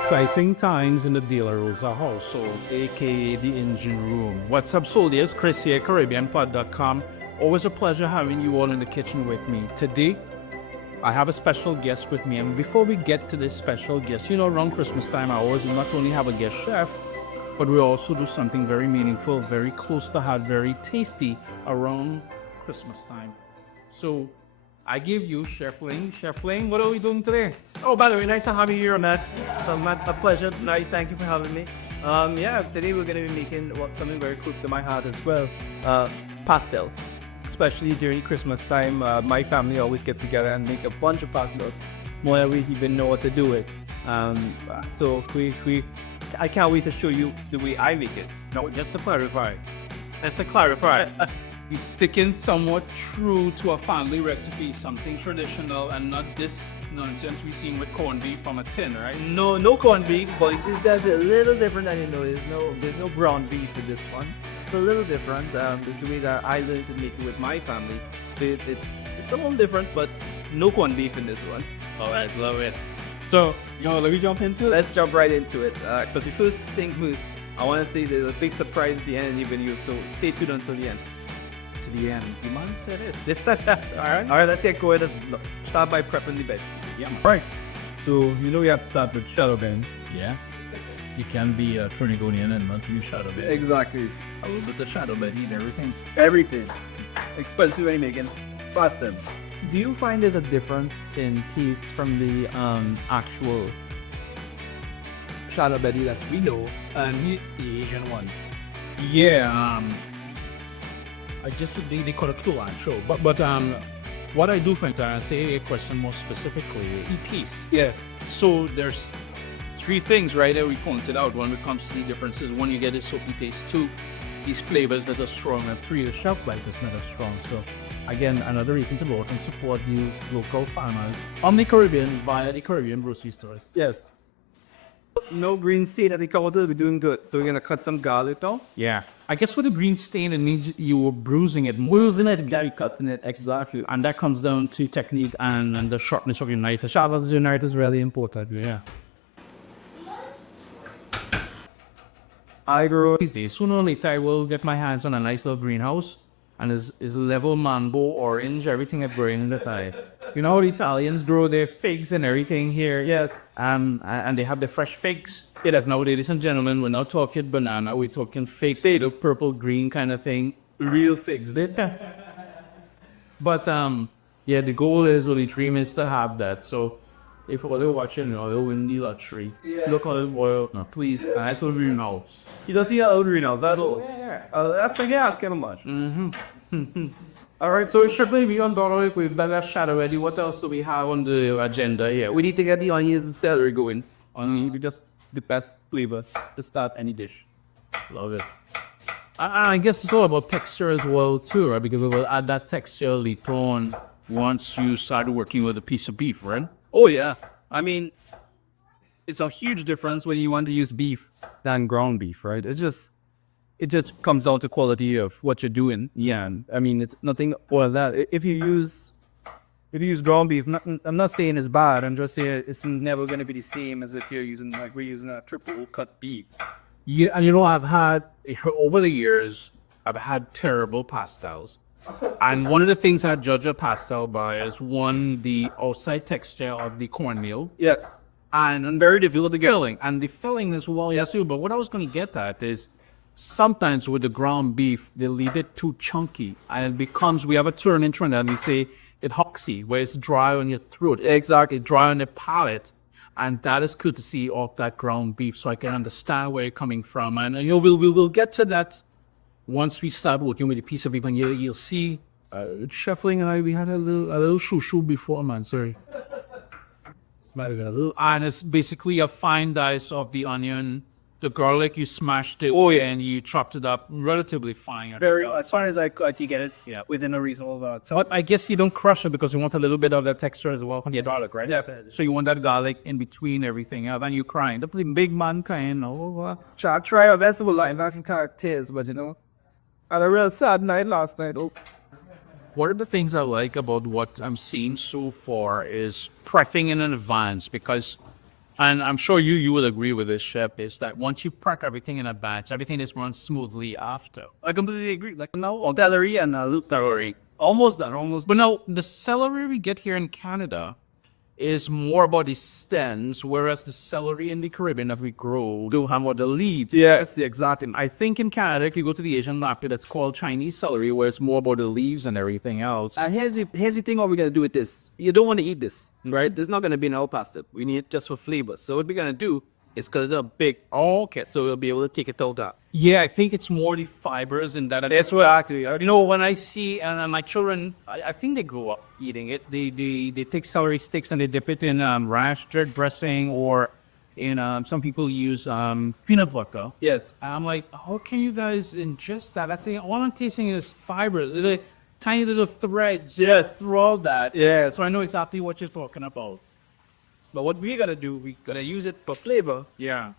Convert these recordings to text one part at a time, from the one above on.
Exciting times in the De La Rosa household, aka the engine room. What's up, soldiers? Chris here, CaribbeanPod.com. Always a pleasure having you all in the kitchen with me. Today, I have a special guest with me, and before we get to this special guest, you know, around Christmas time, I always not only have a guest chef, but we also do something very meaningful, very close to heart, very tasty around Christmas time. So, I give you Chef Ling. Chef Ling, what are we doing today? Oh, by the way, nice to have you here, Matt. Matt, a pleasure tonight. Thank you for having me. Today we're going to be making something very close to my heart as well. Pastels. Especially during Christmas time, my family always get together and make a bunch of pastels. More than we even know what to do with. So I can't wait to show you the way I make it. No, just to clarify. You're sticking somewhat true to a family recipe, something traditional, and not this nonsense we've seen with corned beef from a tin, right? No corned beef, but it's a little different than you know. There's no ground beef in this one. It's a little different. This is the way that I learned to make it with my family. So it's a little different, but no corned beef in this one. All right, love it. So, let me jump into it. Let's jump right into it. Because the first thing first, I want to say there's a big surprise at the end of the video, so stay tuned until the end. To the end. The man said it. All right, let's get going. Let's start by prepping the bed. Yeah, man. Right. So we have to start with shadow bed. Yeah. You can be a Trinibagonian and not use shadow bed. Exactly. A little bit of shadow bed in everything. Everything. Especially when you're making pasta. Do you find there's a difference in taste from the actual shadow betty that's we know and the Asian one? Yeah, I guess they call it cool on show. But what I do find, and I'll say a question more specifically, piece. Yeah. So there's three things, right, that we pointed out when it comes to the differences. One, you get the soapy taste. Two, these flavors that are strong. And three, the shelf life is not as strong. So again, another reason to go out and support these local farmers on the Caribbean via the Caribbean grocery stores. Yes. No green seed at the counter, we're doing good. So we're gonna cut some garlic now. Yeah. I guess with the green stain, it means you were bruising it, Cutting it, exactly. and that comes down to technique and the sharpness of your knife. The sharpness of your knife is really important. Yeah. I grow These days, sooner or later, I will get my hands on a nice little greenhouse, and is level mango, orange, everything I've grown in the side. You know how the Italians grow their figs and everything here? Yes. And they have the fresh figs. Yeah, that's now, ladies and gentlemen, we're not talking banana, we're talking fake, the purple, green kind of thing. Real figs. But, yeah, the goal is, or the dream is to have that. So, if you're watching, they'll win the lottery. Yeah. Look on it, boy. No, please, that's what we know. You don't see how greenhouse at all. Yeah. That's the gas, kind of much. All right, so strictly beyond garlic, we've done that shadow ready. What else do we have on the agenda here? We need to get the onions and celery going. Onions are just the best flavor to start any dish. Love it. I guess it's all about texture as well, too, right? Because we will add that texture later on once you start working with a piece of beef, right? Oh yeah. I mean, it's a huge difference when you want to use beef than ground beef, right? It just comes down to quality of what you're doing. Yeah. I mean, it's nothing or that. If you use ground beef, I'm not saying it's bad. I'm just saying it's never going to be the same as if you're using, like we're using a triple cut beef. Yeah, and I've had, over the years, I've had terrible pastels. And one of the things I judge a pastel by is, one, the outside texture of the cornmeal. Yeah. And very difficult to get filling. And the filling is, well, yes, too. But what I was going to get at is, sometimes with the ground beef, they leave it too chunky. And it becomes, we have a term in Trinidad, we say it hoxy, where it's dry on your throat. Exactly. Dry on the palate. And that is courtesy of that ground beef. So I can understand where you're coming from. And we'll get to that once we start working with a piece of beef. And you'll see, Chef Ling and I, we had a little shoo before, man. Sorry. And it's basically a fine dice of the onion, the garlic. You smashed it, and you chopped it up relatively fine. Very, as far as I could get it, within a reasonable amount. So But I guess you don't crush it because you want a little bit of that texture as well from the garlic, right? Definitely. So you want that garlic in between everything else, and you crying. The big man crying. I try our best with life, I can kind of tears, but I had a real sad night last night. One of the things I like about what I'm seeing so far is prepping in advance because, and I'm sure you will agree with this, Chef, is that once you prep everything in advance, everything just runs smoothly after. I completely agree. Like now, celery and celery. Almost done, almost. But now, the celery we get here in Canada is more about the stems, whereas the celery in the Caribbean that we grow do have more the leaves. Yes, exactly. I think in Canada, if you go to the Asian market, it's called Chinese celery, where it's more about the leaves and everything else. And here's the thing what we're gonna do with this. You don't want to eat this, right? There's not gonna be an oil pasta. We need it just for flavor. So what we're gonna do is because they're big. Oh, okay. So we'll be able to take it out that. Yeah, I think it's more the fibers in that. That's what actually. You know, when I see my children, I think they grow up eating it. They take celery sticks and they dip it in ranch dressing, or in some people use peanut butter. Yes. And I'm like, how can you guys ingest that? That's all I'm tasting is fiber, little tiny little threads. Yes. Throughout that. Yes. So I know exactly what you're talking about. But what we're gonna do, we're gonna use it for flavor. Yeah.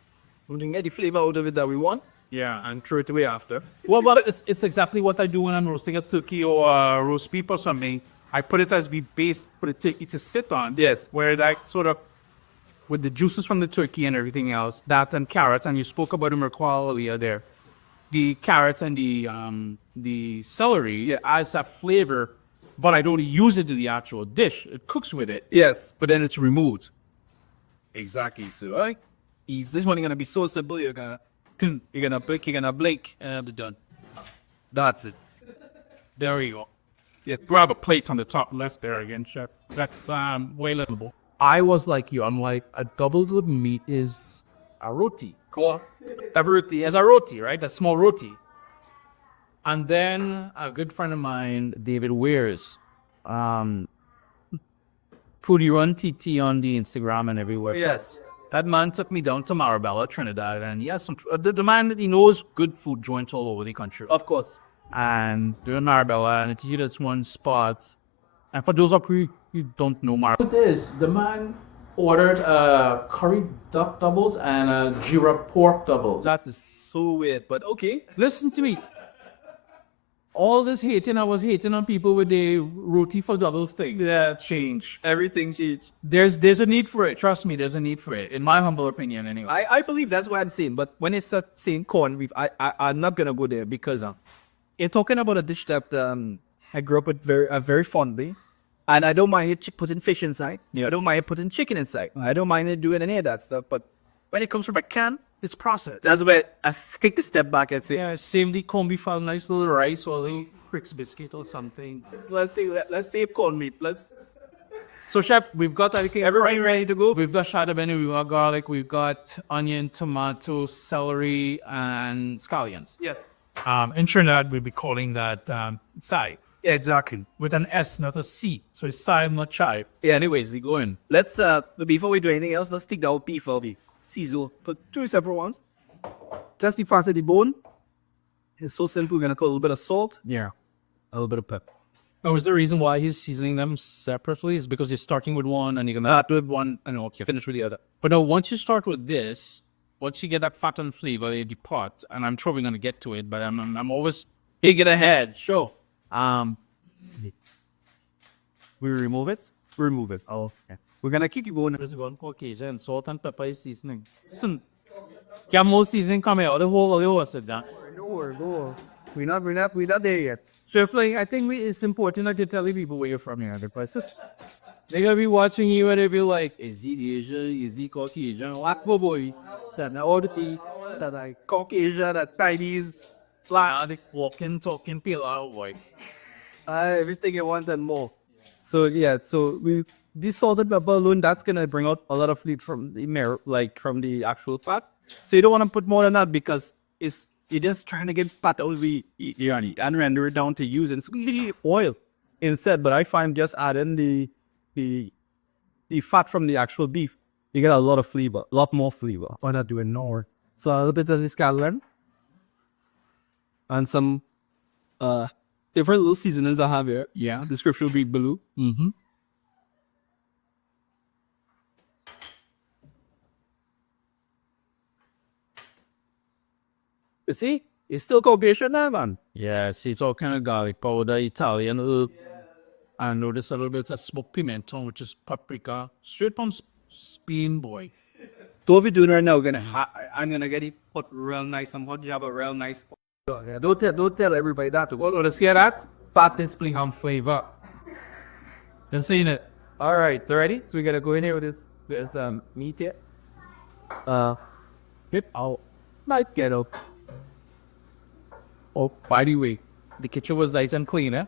We can get the flavor out of it that we want. Yeah. And throw it away after. Well, it's exactly what I do when I'm roasting a turkey or roast beef or something. I put it as the base for the turkey to sit on. Yes. Where that sort of, with the juices from the turkey and everything else, that and carrots, and you spoke about the merqual earlier there. The carrots and the celery adds that flavor, but I don't use it to the actual dish. It cooks with it, Yes. but then it's removed. Exactly. So right. This one is gonna be so simple. You're gonna blink, and you're done. That's it. There we go. Yeah, grab a plate on the top left there again, chef. That's way little. I was like you. I'm like, a double dip meat is a roti. Cool. A roti is a roti, right? A small roti. And then a good friend of mine, David Wears, Foodie Run TT on the Instagram and everywhere. Yes. That man took me down to Marabella, Trinidad, and yes, the man, he knows good food joints all over the country. Of course. And doing Marabella, and it's usually that's one spot. And for those of you who don't know Marabella, it is, the man ordered curry duck doubles and a jira pork doubles. That is so weird, but okay. Listen to me. All this hating, I was hating on people with the roti for doubles thing. Yeah, change. Everything changed. There's a need for it. Trust me, there's a need for it. In my humble opinion, anyway. I believe that's what I'm saying. But when it's saying corn beef, I'm not gonna go there because you're talking about a dish that I grew up with very fondly, and I don't mind it putting fish inside. Yeah. I don't mind it putting chicken inside. I don't mind it doing any of that stuff. But when it comes from a can, it's processed. That's where I take the step back and say, Yeah, same the corned beef, a nice little rice or a little Crick's biscuit or something. let's save corned meat. So, chef, we've got everything. Everybody ready to go? We've got shada bene, we've got garlic, we've got onion, tomato, celery, and scallions. Yes. In Trinidad, we'd be calling that sai, Yeah, exactly. with an S, not a C. So it's sai, not chai. Yeah, anyways, go in. Let's before we do anything else, let's take the whole beef out. Sizzle for two separate ones. Just the fat of the bone. It's so simple. We're gonna put a little bit of salt, Yeah. a little bit of pepper. Oh, is the reason why he's seasoning them separately is because you're starting with one and you're gonna start with one and okay, finish with the other. But now, once you start with this, once you get that fat and flavor, they depart. And I'm sure we're gonna get to it, but I'm always get ahead. Sure. We remove it. Remove it. Oh, okay. We're gonna keep the bone. There's one Caucasian salt and pepper is seasoning. Listen, get more seasoning coming out. The whole said that. Go. We're not there yet. So, like, I think it's important not to tell the people where you're from here, because they're gonna be watching you and they'll be like, is he Asian? Is he Caucasian? What boy? That all the tea, that like Caucasian, that Chinese, Nah, they walking, talking, peel out, boy. everything you want and more. So yeah, this salted pepper alone, that's gonna bring out a lot of flavor from the from the actual fat. So you don't want to put more than that because you're just trying to get fat out of the and render it down to using oil instead. But I find just adding the fat from the actual beef, you get a lot of flavor, a lot more flavor. Why not doing more? So a little bit of this scallion and some different little seasonings I have here. Yeah. Description will be below. Mm-hmm. You see, It's still cooperation there, man. Yes, it's all kind of garlic powder, Italian herb. I noticed a little bit of smoked pimento, which is paprika, straight from Spain, boy. So what we're doing right now, I'm gonna get it put real nice and hot. You have a real nice. Yeah, don't tell everybody that. Well, let's hear that. Fat displaying on flavor. Just seen it. All right, so ready? So we gotta go in here with this meat here. Pip out. Might get up. Oh, by the way, the kitchen was nice and clean, eh?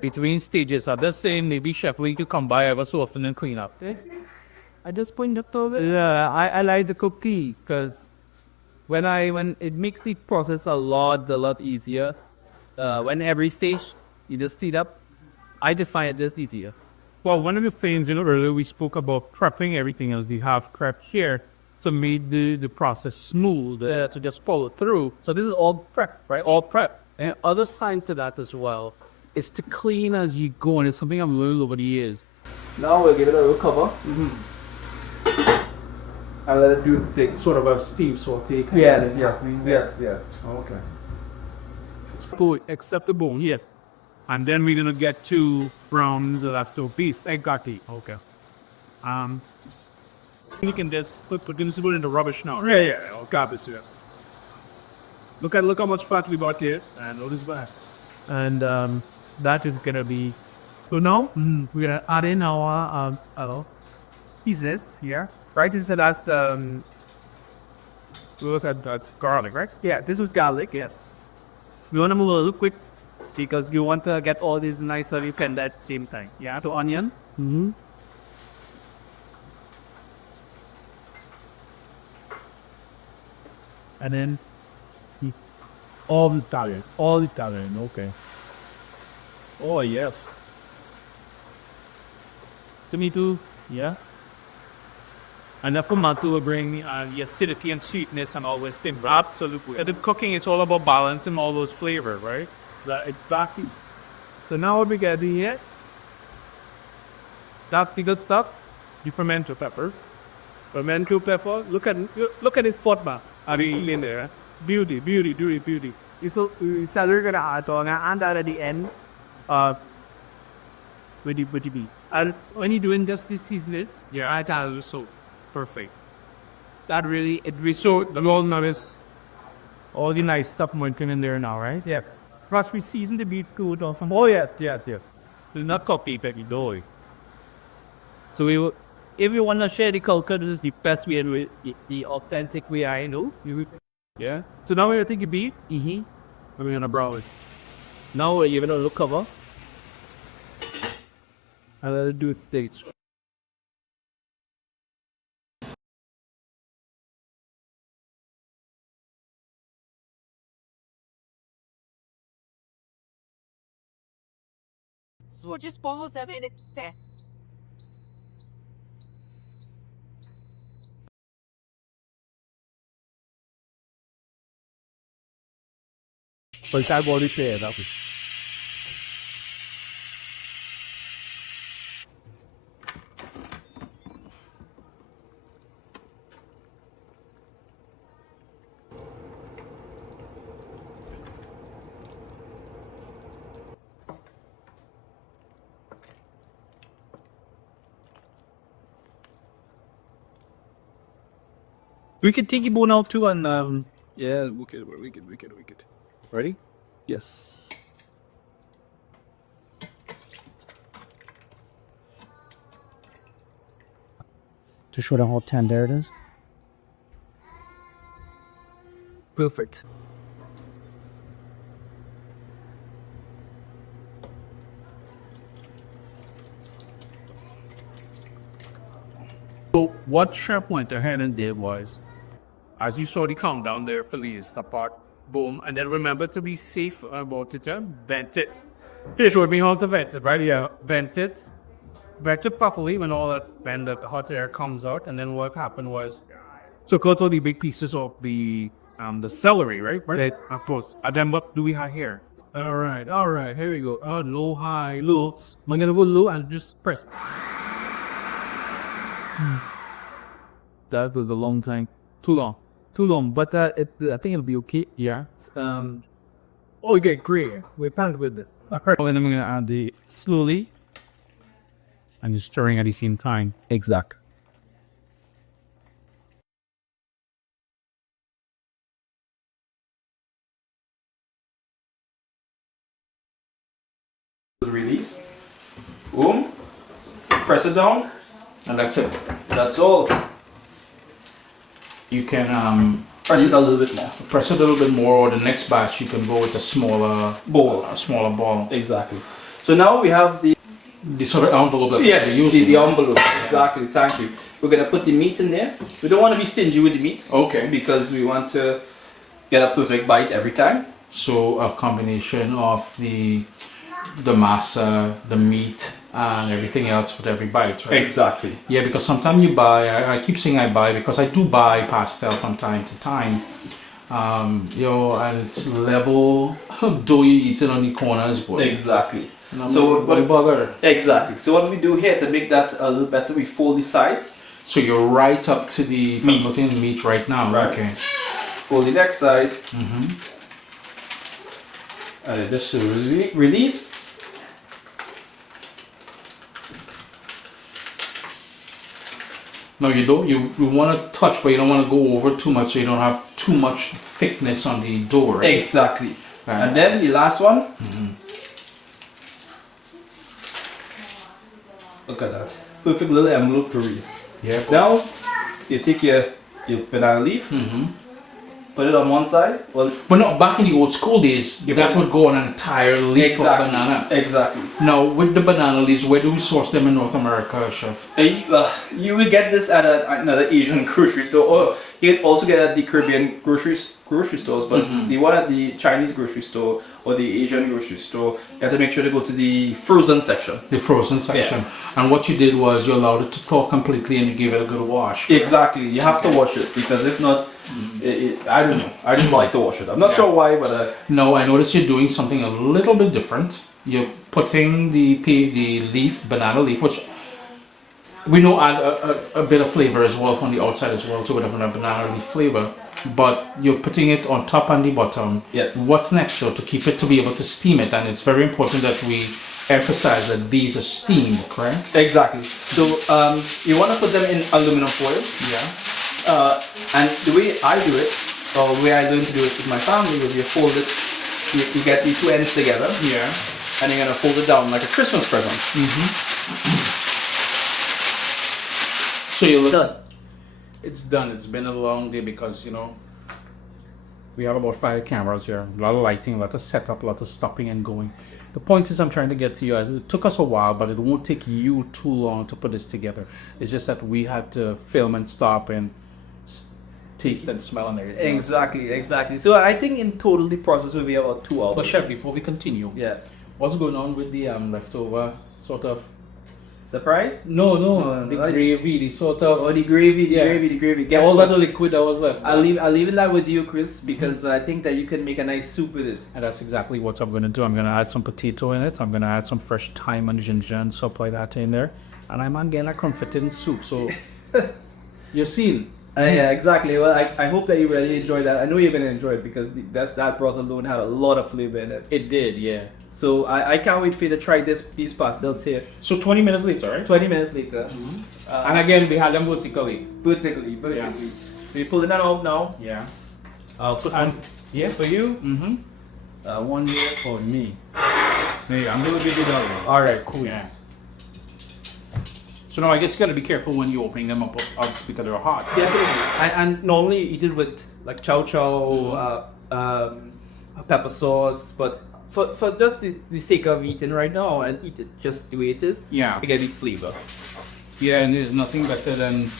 Between stages, I'm just saying maybe Chef Ling could come by ever so often and clean up. I just point up over. Yeah, I like the cookie because when it makes the process a lot easier. When every stage you just steam up, I just find it just easier. Well, one of the things, earlier we spoke about prepping everything else. We have prep here to make the process smooth, to just follow through. So this is all prep, right? All prep. And other side to that as well is to clean as you go, and it's something I've learned over the years. Now we'll give it a little cover. And let it do the sort of a steam saute. Yes. Okay. It's cool, except the bone, yes. And then we're gonna get to browns the last two piece. Exactly. Okay. You can just put this in the rubbish now. Yeah. I'll garbage it. Look how much fat we bought here, and all this back. And that is gonna be. So now we're gonna add in our pieces here, right? This is that's the. We said that's garlic, right? Yeah, this was garlic. Yes. We want to move a little quick because you want to get all these nice you can at the same time. Yeah, to onions. And then all Italian, okay. Oh, yes. Tomato, yeah. And the tomato will bring the acidity and sweetness and always thing. Absolutely. The cooking is all about balancing all those flavors, right? Exactly. So now what we gotta do here? That's the good stuff. The pimento pepper. Pimento pepper. Look at this spot, man. I mean, in there. Beauty. So we're gonna add that at the end. With the beef. And when you're doing just this seasoning, add that as so perfect. That really the Lord knows all the nice stuff working in there now, right? Yeah. Plus we season the beef good off. Oh yeah. Do not copy Peggy Doy. So if you wanna share the culture, this is the best way and the authentic way I know. Yeah. So now we're gonna take the beef. And we're gonna brown it. Now we're giving it a little cover. And let it do its stage. So just balls of it there. But I've already said that. We could take your bone out too, and yeah, we could. Ready? Yes. To show how tender it is. Perfect. So what Chef went ahead and did was, as you saw the countdown there for these apart, boom, and then remember to be safe about it, vent it. He showed me how to vent it, right? Yeah, vent it properly when the hot air comes out, and then what happened was, so cut all the big pieces of the celery, right? Right. Of course. And then what do we have here? All right, here we go. Low, high, low. I'm gonna go low and just press. That was a long time. Too long. too long, but I think it'll be okay. Yeah. Oh, you get great. We're planned with this. Alright. And then I'm gonna add the slowly. And you're stirring at the same time. Exact. Release. Boom. Press it down. And that's it. That's all. You can Press it a little bit more. press it a little bit more, or the next batch you can go with a smaller Bowl. ball. Exactly. So now we have the The sort of envelope that yes, you're using. the envelope. Exactly. Thank you. We're gonna put the meat in there. We don't want to be stingy with the meat Okay. because we want to get a perfect bite every time. So a combination of the masa, the meat, and everything else with every bite, right? Exactly. Yeah, because sometimes you buy, I keep saying I buy because I do buy pastel from time to time. And it's level, though you eat it on the corners, but Exactly. no, So why bother? Exactly. So what we do here to make that a little better, we fold the sides. So you're right up to the Meat. looking meat right now. Right. Okay. Fold the next side. Mm-hmm. And then just release. No, you don't. You want to touch, but you don't want to go over too much, so you don't have too much thickness on the dough, right? Exactly. Right. And then the last one. Look at that. Perfect little envelope for you. Yeah. Now, you take your banana leaf, put it on one side. Well, But no, back in the old school days, that would go on an entire leaf of banana. Exactly. Now, with the banana leaves, where do we source them in North America, Chef? You will get this at another Asian grocery store, or you can also get it at the Caribbean grocery stores. But the one at the Chinese grocery store or the Asian grocery store, you have to make sure to go to the frozen section. The frozen section. And what you did was you allowed it to thaw completely and you gave it a good wash. Exactly. You have to wash it because if not, I don't know. I just like to wash it. I'm not sure why, but No, I noticed you're doing something a little bit different. You're putting the leaf, banana leaf, which we know add a bit of flavor as well from the outside as well, so we have a banana leaf flavor. But you're putting it on top and the bottom. Yes. What's next though to keep it to be able to steam it? And it's very important that we emphasize that these are steamed, correct? exactly. So you want to put them in aluminum foil. Yeah. And the way I do it, or the way I learned to do it with my family, is you fold it, you get the two ends together, Yeah. and you're gonna fold it down like a Christmas present. So you look. Done. It's done. It's been a long day because, we have about 5 cameras here, a lot of lighting, a lot of setup, a lot of stopping and going. The point is I'm trying to get to you. It took us a while, but it won't take you too long to put this together. It's just that we had to film and stop and taste and smell and everything. Exactly. So I think in total the process will be about 2 hours. But Chef, before we continue, Yeah. what's going on with the leftover sort of... Surprise? No, the nice. gravy, the sort of... Oh, the gravy, Yeah. the gravy. Guess all what? that liquid that was left. I'll leave that with you, Chris, because I think that you can make a nice soup with it. And that's exactly what I'm going to do. I'm going to add some potato in it. I'm going to add some fresh thyme and ginger and stuff like that in there. And I'm again a confitting soup. So you've seen. Yeah, exactly. Well, I hope that you really enjoyed that. I know you're going to enjoy it because that broth alone had a lot of flavor in it. It did, yeah. So I can't wait for you to try these pastels here. So 20 minutes later, right? 20 minutes later. And again, we had them vertically. Vertically. Yeah. So you're pulling that out now. Yeah. I'll put And here for you. Mm-hmm. one here for me. Hey, I'm gonna give you that one. Alright, cool. Yeah. So now I guess you gotta be careful when you're opening them up, obviously because they're hot. Definitely. And normally you eat it with like chow chow, pepper sauce, but for just the sake of eating right now and eat it just the way it is, Yeah. you get the flavor. Yeah, and there's nothing better than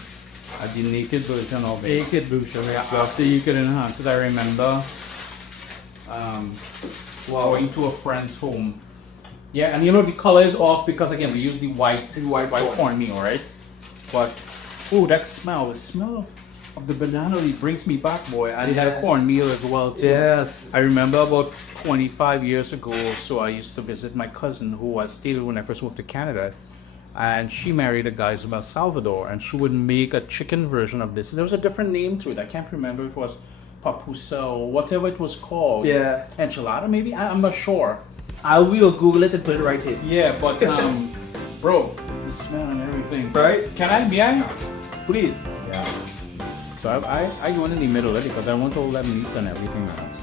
the naked version of it. Naked version, yeah. After you can enhance it, I remember going to a friend's home. Yeah, and the color is off because again we use the white cornmeal, right? But the smell of the banana leaf brings me back, boy. And it had cornmeal as well too. Yes. I remember about 25 years ago, so I used to visit my cousin who was still when I first moved to Canada. and she married a guy from El Salvador, and she would make a chicken version of this. There was a different name to it. I can't remember if it was papusa or whatever it was called. Yeah. Enchilada, maybe? I'm not sure. I will Google it and put it right here. Yeah, but bro, the smell and everything. Right? May I? Please. Yeah. So I go in the middle of it because I want all that meat and everything else.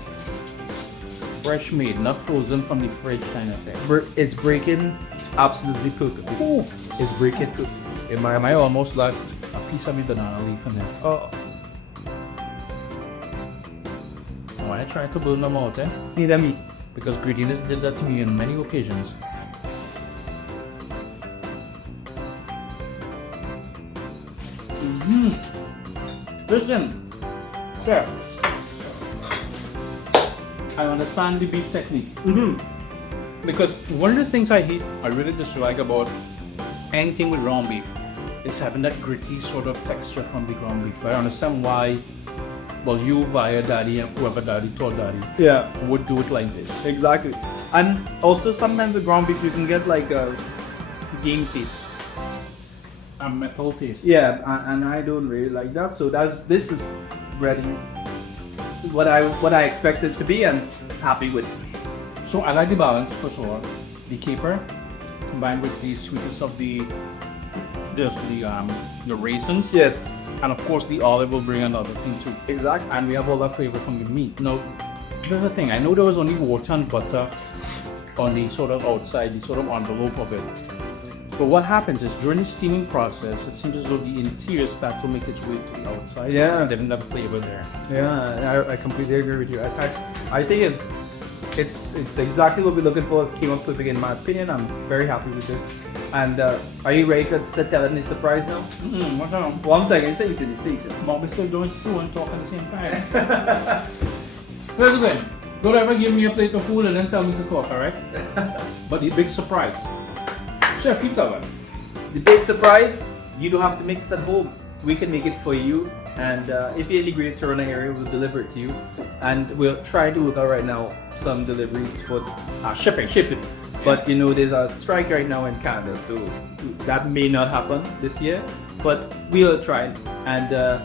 Fresh made, not frozen from the fridge kind of thing. It's breaking absolutely perfectly. Ooh. It's breaking perfectly. Am I almost like a piece of the banana leaf in there? Oh, Why I try to burn them out, eh? need a meat. Because greediness did that to me on many occasions. Listen, chef, I understand the beef technique. Because one of the things I really dislike about anything with ground beef is having that gritty sort of texture from the ground beef. I understand why, well, you via daddy and whoever daddy told daddy Yeah. would do it like this. Exactly. And also sometimes the ground beef you can get like a game taste. A metal taste. Yeah, and I don't really like that. So this is ready. What I expected to be and happy with. So I like the balance, first of all. The caper combined with the sweetness of the raisins. Yes. And of course the olive will bring another thing too. Exactly. And we have all that flavor from the meat. Now, here's the thing. I know there was only water and butter on the sort of outside, the sort of envelope of it. But what happens is during the steaming process, it seems as though the interior starts to make its way to the outside. Yeah. And then that flavor there. Yeah, I completely agree with you. I think it's exactly what we're looking for. It came up perfect in my opinion. I'm very happy with this. And are you ready to tell them the surprise now? What's wrong? 1 second, say it. Mom, we're still doing two and talking at the same time. Listen, don't ever give me a plate of food and then tell me to talk, alright? But the big surprise. Chef, you tell them. The big surprise, you don't have to make this at home. We can make it for you. And if you're in the Greater Toronto area, we'll deliver it to you. And we'll try to work out right now some deliveries for shipping. But you know, there's a strike right now in Canada, so that may not happen this year. But we'll try. And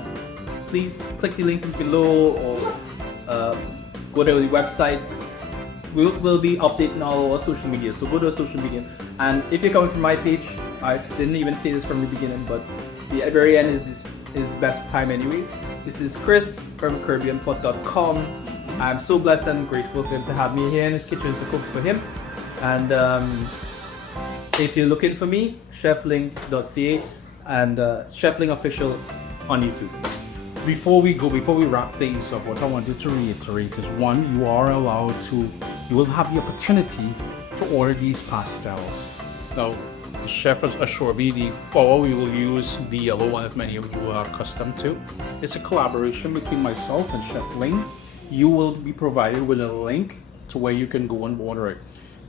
please click the link below or go to the websites. We'll be updating all our social media, so go to our social media. And if you're coming from my page, I didn't even say this from the beginning, but the very end is best time anyways. This is Chris from CaribbeanPot.com. I'm so blessed and grateful for him to have me here in his kitchen to cook for him. And if you're looking for me, chefling.ca and Chefling Official on YouTube. Before we wrap things up, what I wanted to reiterate is one, you will have the opportunity to order these pastels. Now, the chef has assured me the flour we will use the yellow one that many of you are accustomed to. It's a collaboration between myself and Chef Ling. You will be provided with a link to where you can go and order it.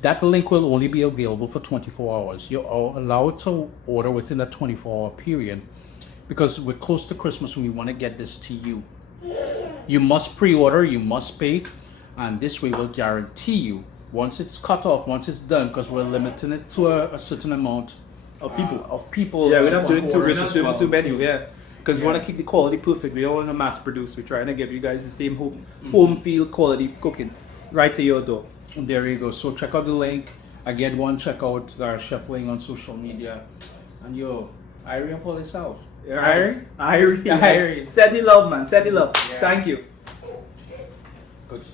That link will only be available for 24 hours. You're allowed to order within that 24-hour period because we're close to Christmas and we want to get this to you. You must pre-order, you must pay, and this way will guarantee you once it's cut off, once it's done, because we're limiting it to a certain amount of people. Yeah, we're not doing too many. So, Yeah, because we want to keep the quality perfect. We don't want to mass produce. We're trying to give you guys the same home feel quality cooking right to your door. there you go. So check out the link. Again, check out our Chef Ling on social media. And yo, Irie and Paul itself. Irie. Send the love, man. Send the love. Thank you. Good stuff.